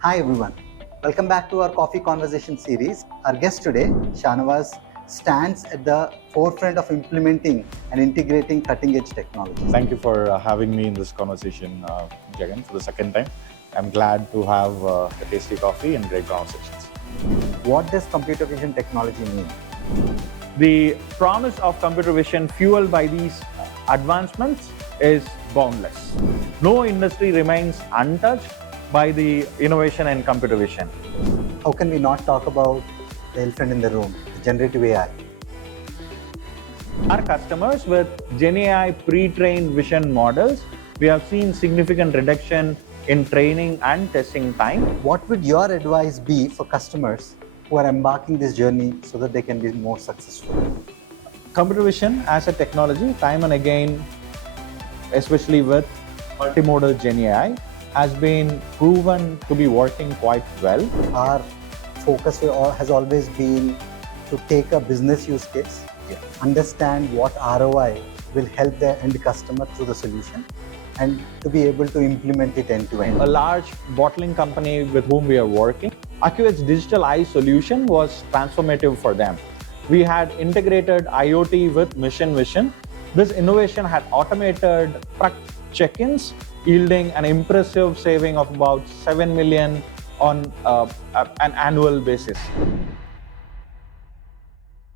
Hi everyone, welcome back to our coffee conversation series. Our guest today, Shanawaz, stands at the forefront of implementing and integrating cutting-edge technologies. Thank you for having me in this conversation, Jagan, for the second time. I'm glad to have a tasty coffee and great conversations. What does computer vision technology mean? The promise of computer vision fueled by these advancements is boundless. No industry remains untouched by the innovation in computer vision. How can we not talk about the elephant in the room, the generative AI? Our customers with GenAI pre-trained vision models, we have seen significant reduction in training and testing time. What would your advice be for customers who are embarking this journey so that they can be more successful? Computer vision as a technology, time and again, especially with multimodal GenAI, has been proven to be working quite well. Our focus has always been to take a business use case, understand what ROI will help the end customer through the solution, and to be able to implement it end to end. A large bottling company with whom we are working, Acuvate's digital eye solution was transformative for them. We had integrated IoT with machine vision. This innovation had automated truck check-ins, yielding an impressive saving of about 7 million on an annual basis.